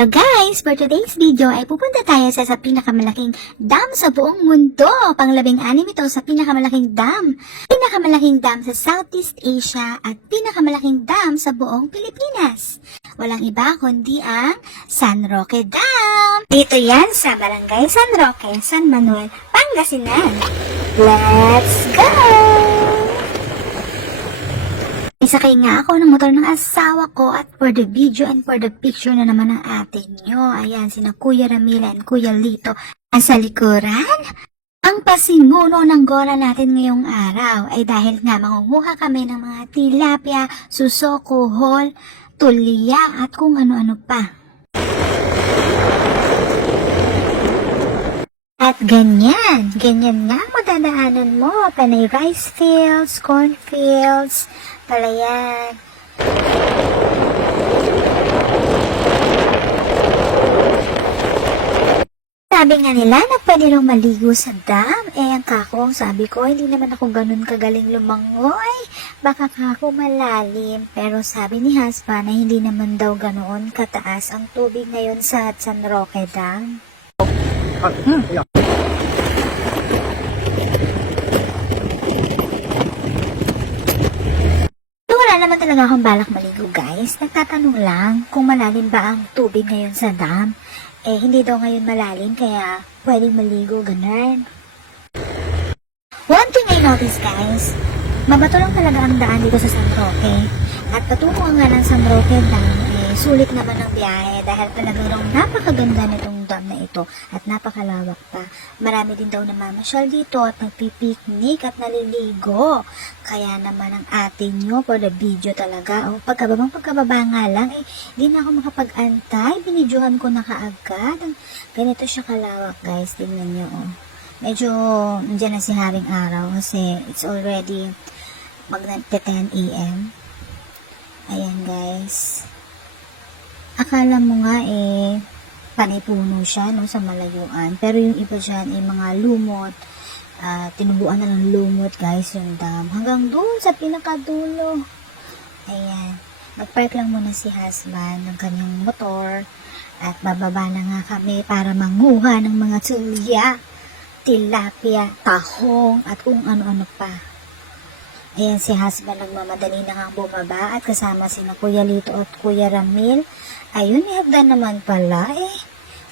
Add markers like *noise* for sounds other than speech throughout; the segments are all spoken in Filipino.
Hello guys! For today's video ay pupunta tayo sa, sa pinakamalaking dam sa buong mundo. Panglabing anim ito sa pinakamalaking dam. Pinakamalaking dam sa Southeast Asia at pinakamalaking dam sa buong Pilipinas. Walang iba kundi ang San Roque Dam. Dito yan sa Barangay San Roque, San Manuel, Pangasinan. Let's go! Isakay nga ako ng motor ng asawa ko at for the video and for the picture na naman ng ate nyo. Ayan, sina Kuya Ramila and Kuya Lito. Nasa likuran? Ang pasimuno ng gola natin ngayong araw ay dahil nga mangunguha kami ng mga tilapia, susoko, hol, tulya at kung ano-ano pa. At ganyan, ganyan nga madadaanan mo. Panay rice fields, corn fields, palayan. Sabi nga nila na pwede raw maligo sa dam. Eh, ang kako, sabi ko, hindi naman ako ganun kagaling lumangoy. Baka kako malalim. Pero sabi ni Haspa na hindi naman daw ganoon kataas ang tubig ngayon sa San Roque Dam. So, wala naman talaga akong balak maligo guys. Nagtatanong lang kung malalim ba ang tubig ngayon sa dam. Eh, hindi daw ngayon malalim kaya pwedeng maligo, ganun. One thing I noticed guys, mabato lang talaga ang daan dito sa San Roque. At patungo nga ng San Roque eh, sulit naman ang biyahe dahil talagang napakaganda nitong dam na ito at napakalawak pa. Marami din daw namamasyal dito at nagpipiknik at naliligo. Kaya naman ang atin nyo for the video talaga. O pagkababang pagkababa nga lang, eh, di na ako makapag-antay. Binidyohan ko na kaagad. Ganito siya kalawak guys, tingnan nyo. Oh. Medyo nandiyan na si Haring Araw kasi it's already mag 10 a.m. Ayan guys. Akala mo nga eh, panay puno siya no, sa malayuan. Pero yung iba dyan ay mga lumot. ah, tinubuan na ng lumot guys yung dam. Hanggang doon sa pinakadulo. Ayan. Nagpark lang muna si husband ng kanyang motor. At bababa na nga kami para manguha ng mga tulya, tilapia, tahong, at kung ano-ano pa. Ayan si husband nagmamadali na nga bumaba at kasama si na Kuya Lito at Kuya Ramil. Ayun, eh, hagdan naman pala eh.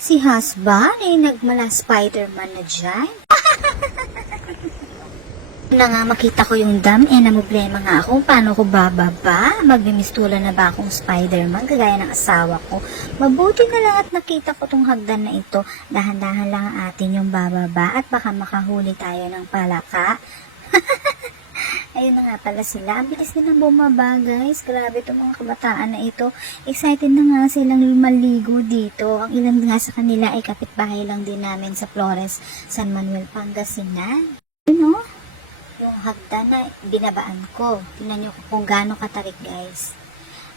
Si husband eh, nagmala Spider-Man na dyan. *laughs* na nga makita ko yung dam, eh namblema nga ako paano ko bababa. Magbimistula na ba akong Spider-Man kagaya ng asawa ko. Mabuti na lang at nakita ko tong hagdan na ito. Dahan-dahan lang ang atin yung bababa at baka makahuli tayo ng palaka. Ayun na nga pala sila. Ang bilis nila bumaba, guys. Grabe itong mga kabataan na ito. Excited na nga silang maligo dito. Ang ilan nga sa kanila ay kapitbahay lang din namin sa Flores, San Manuel, Pangasinan. Yun o. Yung hagdan na binabaan ko. Tingnan nyo kung gaano katarik, guys.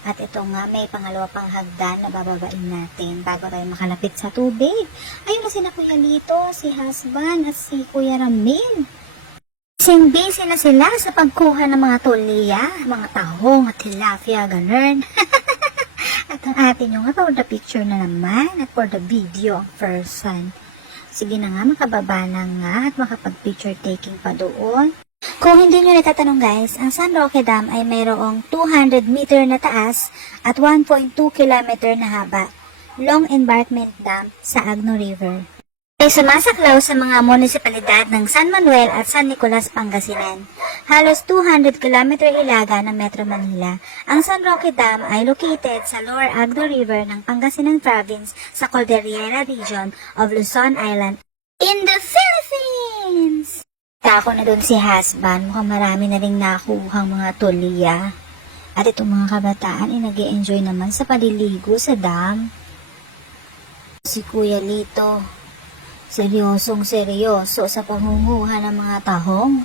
At ito nga, may pangalawa pang hagdan na bababain natin bago tayo makalapit sa tubig. Ayun na sila Kuya Lito, si husband at si Kuya Ramil. Busy na sila sa pagkuha ng mga tuliya, mga tahong at tilapia, ganun. *laughs* at ang atin yung for the picture na naman at for the video ang first one. Sige na nga, makababa na nga at makapag-picture taking pa doon. Kung hindi nyo natatanong guys, ang San Roque Dam ay mayroong 200 meter na taas at 1.2 kilometer na haba. Long Embankment Dam sa Agno River ay sumasaklaw sa mga munisipalidad ng San Manuel at San Nicolas, Pangasinan. Halos 200 km hilaga ng Metro Manila. Ang San Roque Dam ay located sa Lower Agno River ng Pangasinan Province sa Cordillera Region of Luzon Island in the Philippines. Tako na doon si husband, mukhang marami na rin nakuhang mga tuliya. At itong mga kabataan ay nag enjoy naman sa paliligo sa dam. Si Kuya Lito, seryosong seryoso sa pangunguha ng mga tahong.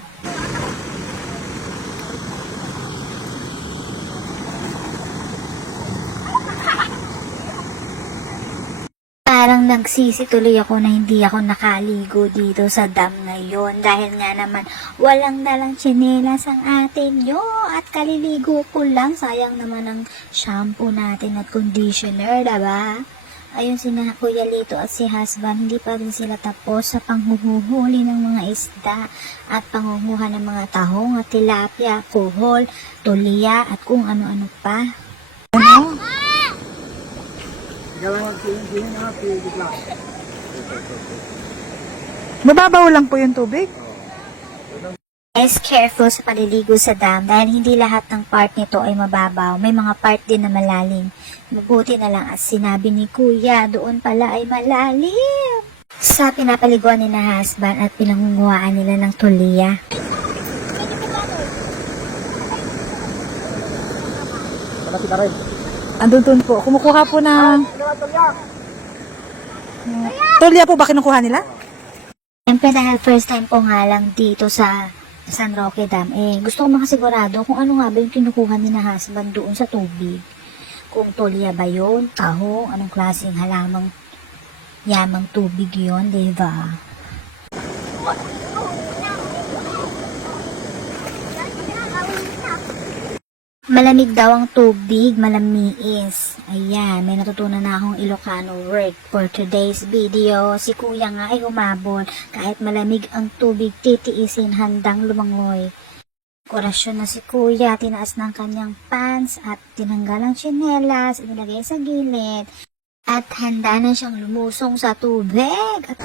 Parang nagsisi tuloy ako na hindi ako nakaligo dito sa dam ngayon dahil nga naman walang dalang tsinelas ang atin nyo at kaliligo ko lang sayang naman ang shampoo natin at conditioner, diba? Ayun si na Kuya Lito at si husband, hindi pa rin sila tapos sa panghuhuhuli ng mga isda at pangunguha ng mga tahong at tilapia, kuhol, tuliya at kung ano-ano pa. Ano? Mababaw lang po yung tubig? Guys, careful sa paliligo sa dam dahil hindi lahat ng part nito ay mababaw. May mga part din na malalim. Mabuti na lang at sinabi ni Kuya, doon pala ay malalim. Sa pinapaliguan ni na husband at pinangunguhaan nila ng tuliya. Andun dun po. Kumukuha po ng... Tulya po ba kinukuha nila? Siyempre dahil first time ko nga lang dito sa San Roque Dam, eh gusto ko makasigurado kung ano nga ba yung kinukuha ni na husband doon sa tubig. Kung tulya ba yun, tahong, anong klaseng halamang yamang tubig yon, di ba? Malamig daw ang tubig, malamiis. Ayan, may natutunan na akong Ilocano word for today's video. Si kuya nga ay humabol. Kahit malamig ang tubig, titiisin handang lumangoy. Korasyon na si kuya, tinaas ng kanyang pants at tinanggal ang tsinelas, inilagay sa gilid. At handa na siyang lumusong sa tubig. At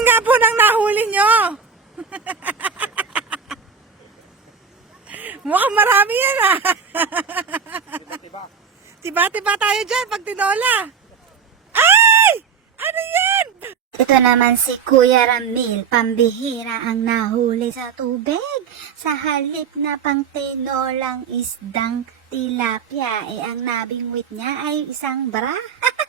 Patingin nga po ng nahuli nyo. *laughs* Mukhang marami yan ah. *laughs* Tiba-tiba tayo dyan pag tinola. Ay! Ano yan? Ito naman si Kuya Ramil, pambihira ang nahuli sa tubig. Sa halip na pang tinolang isdang tilapia, eh ang nabingwit niya ay isang bra. *laughs*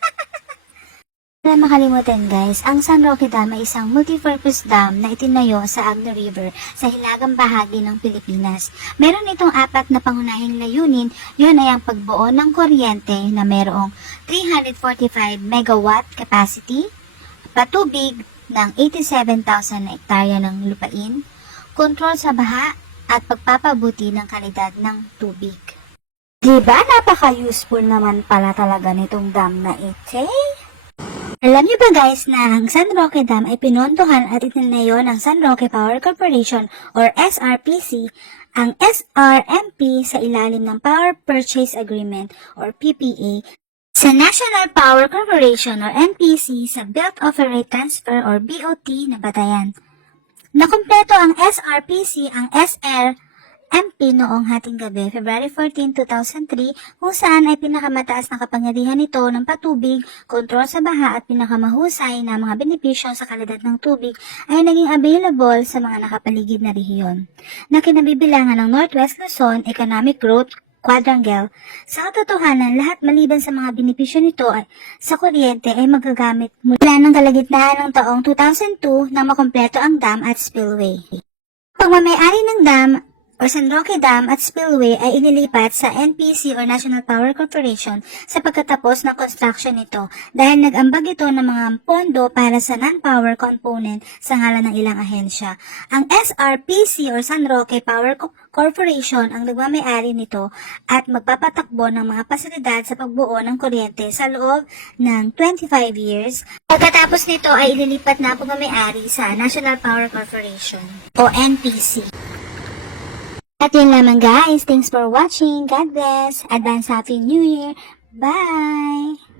Para makalimutan guys, ang San Roque Dam ay isang multipurpose dam na itinayo sa Agno River sa hilagang bahagi ng Pilipinas. Meron itong apat na pangunahing layunin, yun ay ang pagbuo ng kuryente na merong 345 megawatt capacity, patubig ng 87,000 na ektarya ng lupain, kontrol sa baha at pagpapabuti ng kalidad ng tubig. Diba napaka-useful naman pala talaga nitong dam na ito? Alam niyo ba guys na ang San Roque Dam ay pinontohan at itinayo ng San Roque Power Corporation or SRPC ang SRMP sa ilalim ng Power Purchase Agreement or PPA sa National Power Corporation or NPC sa Built Operate Transfer or BOT na batayan. Nakumpleto ang SRPC ang SR MP noong hating gabi, February 14, 2003, kung saan ay pinakamataas na kapangyarihan nito ng patubig, kontrol sa baha at pinakamahusay na mga benepisyo sa kalidad ng tubig ay naging available sa mga nakapaligid na rehiyon. Na kinabibilangan ng Northwest Luzon Economic Growth Quadrangle. Sa katotohanan, lahat maliban sa mga benepisyo nito ay sa kuryente ay magagamit mula ng kalagitnaan ng taong 2002 na makompleto ang dam at spillway. Pagmamayari ng dam o San Roque Dam at Spillway ay inilipat sa NPC or National Power Corporation sa pagkatapos ng construction nito dahil nag-ambag ito ng mga pondo para sa non-power component sa ngalan ng ilang ahensya. Ang SRPC or San Roque Power Co- Corporation ang nagmamayari nito at magpapatakbo ng mga pasilidad sa pagbuo ng kuryente sa loob ng 25 years. Pagkatapos nito ay ililipat na pagmamayari sa National Power Corporation o NPC. At yun lamang guys. Thanks for watching. God bless. Advance Happy New Year. Bye!